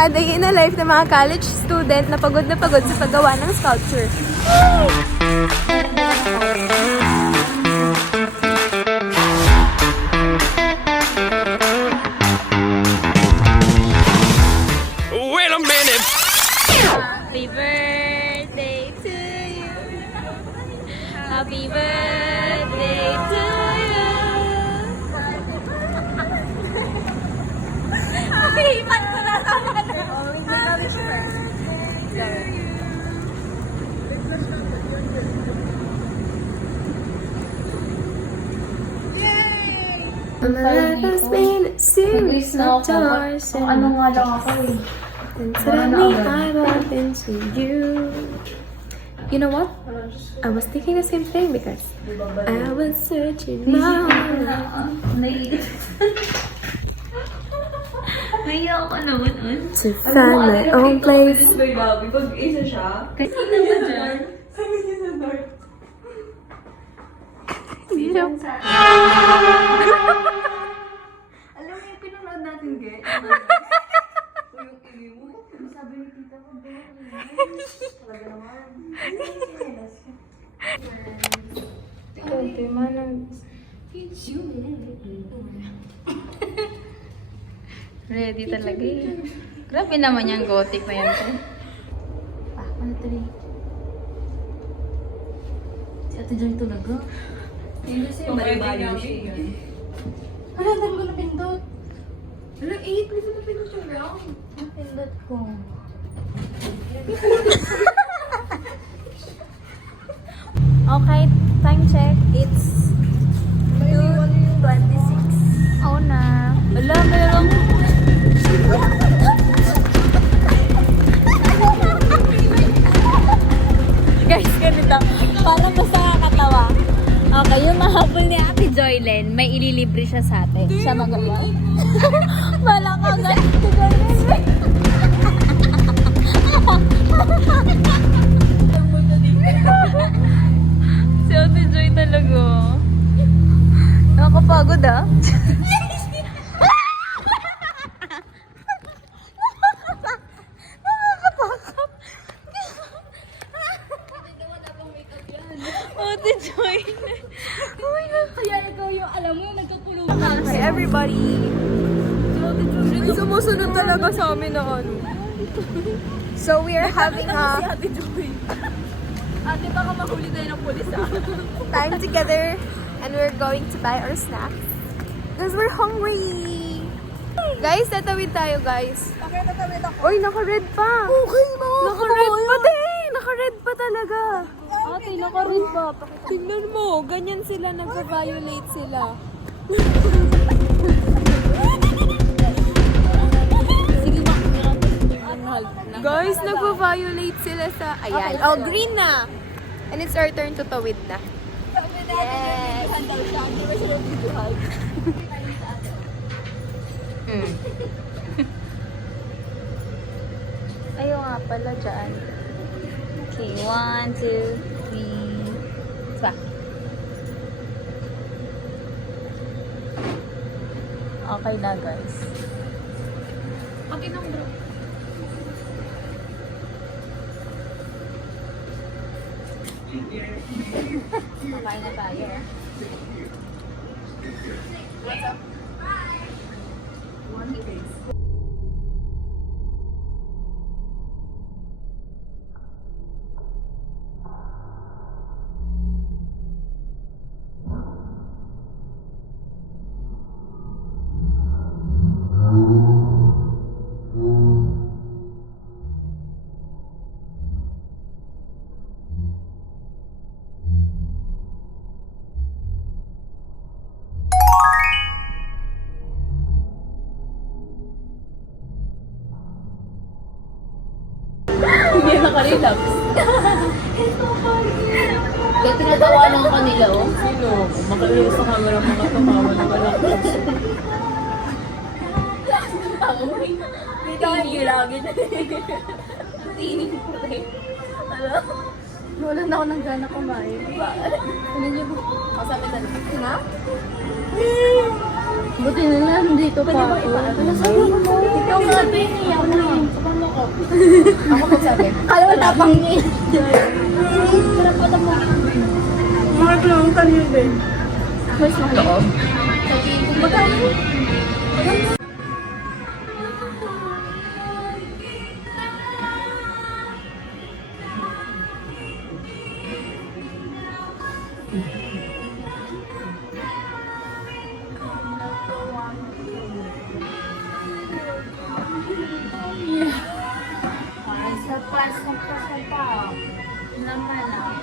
A day in a life ng mga college student na pagod sa paggawa ng sculpture. Wait a minute! Happy birthday to you. Happy birthday to you. Ipan ko na naman. My life has been a series of doors and Ano nga lang ako eh. then suddenly I bump into you. You know what? I was thinking the same thing because I was searching my Naiya ako naman. to find my own place. Pag isa siya. Kasi naman dyan. Sabi niya sa North. Alam mo yung pinanood natin, Ge? O yung ini mo. Sabi ni tita ko, talaga naman. Kunti manang... Ready talaga eh. Grabe naman yung gothic na yan. Ano ito rin? Si Ate Joy talaga. Hindi kasi bali-bali siya. Ano, dami ko napindot. Ano, 8? Hindi ko napindot yung round. Napindot ko. Okay, time check. It's 2:26. Oo na. Wala, merong... Guys, ganito. Parang mas nakakatawa. Okay, yung mahabol ni Ate Joylen, may ililibre siya sa atin. Siya magawa. Wala ka agad. Ate Joylen. Si Ate Joy talaga. Nakakapagod ah. Ate Joy. Kaya ikaw yung, alam mo, nagkakulong. Hi everybody! Sumusunod talaga sa amin na ano. So we are having a Ate, baka mahuli tayo ng pulis ah. time together and we're going to buy our snacks because we're hungry. Guys, tatawid tayo guys. Bakit natawid ako? Oy, naka-red pa. Okay, naka-red pa din. Naka-red pa talaga. Ate, naka-red ba? Tingnan mo, ganyan sila, nagpa-violate sila. Sige ba? Guys, nagpa-violate sila sa... Ayan. Oh, green na. And it's our turn to tawid na. Yes. Ayaw nga pala dyan. Okay, 1, 2, 3. Diba? Okay na guys. Okay na bro. Makain na tayo eh. What's up? Hindi naka-relax. Kaya tinatawanan ko nila oh. Sino? Makaiwas sa camera mga tumawa na wala. Dito ang gilagin. Tinig ko rin. Alam? Wala na ako ng gana kumain. Ano niyo po? Kasama talaga. Na? Buti na lang, dito pa ako. Ano sa'yo mo? Ikaw nga, Benny. Ako na. Tapang niya. Sarap po mo. Mga kilometer yun din. Mas mahal. Magkano? Sapa. Naman ah.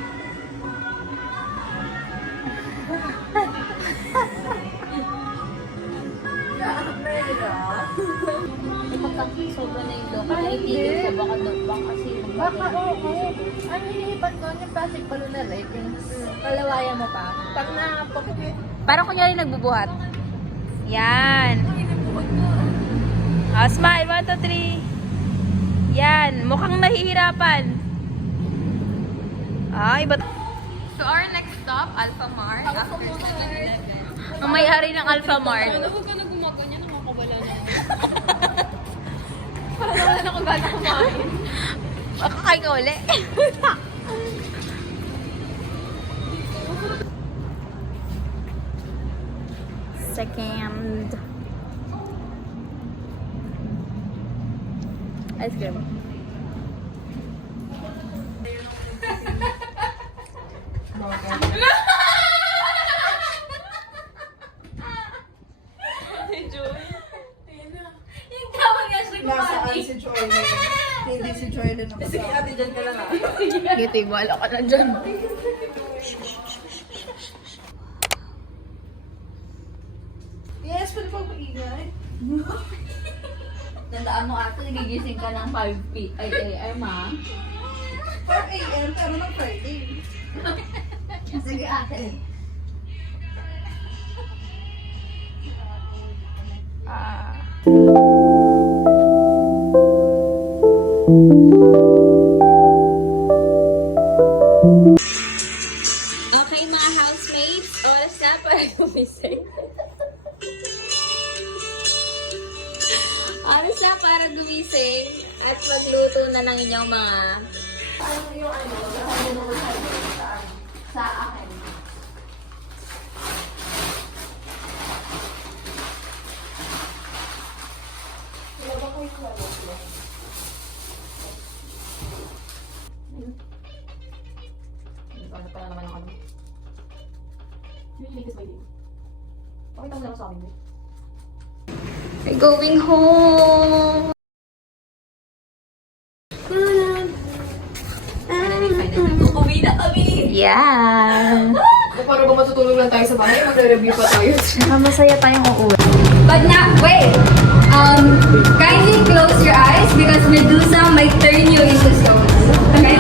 Sobra na yung doon. Kaya itigil ko baka doon. Baka kasi Baka oo. Ano hinihipan doon yung plastic balloon na red? Yung kalawayan mo pa. Pag na-pocket. parang kunyari nagbubuhat. Yan. Smile. 1, 2, 3. Yan. Mukhang nahihirapan. Ay, ba't... So our next stop, Alpha Mart. Ang may-ari ng Alpha Mart. Huwag ka na gumaganyan, nakakabala na. Parang wala na akong gana kumain. Makakain ka uli. Second. Ice cream. Nasaan si Joylen? Hindi si Joylen ang sige, ate, dyan ka lang ah. Giti, wala ka na dyan. Yes, pwede pang maingay. Tandaan mo ate, nagigising ka ng 5 a.m. ha? 4 a.m. pero ng Friday. Sige ate. Okay mga housemates, oras na para gumising. Oras na para gumising at magluto na ng inyong mga sa akin. Ano pala naman ako? Liligis ba yun? Pakita mo lang sa akin. We're going home. Uwi na kami! Yeah. Para ba matutulog lang tayo sa bahay? Magre-review pa tayo. Masaya tayong uuwi. But now, wait! Kindly close your eyes because Medusa might turn you into stones. Okay?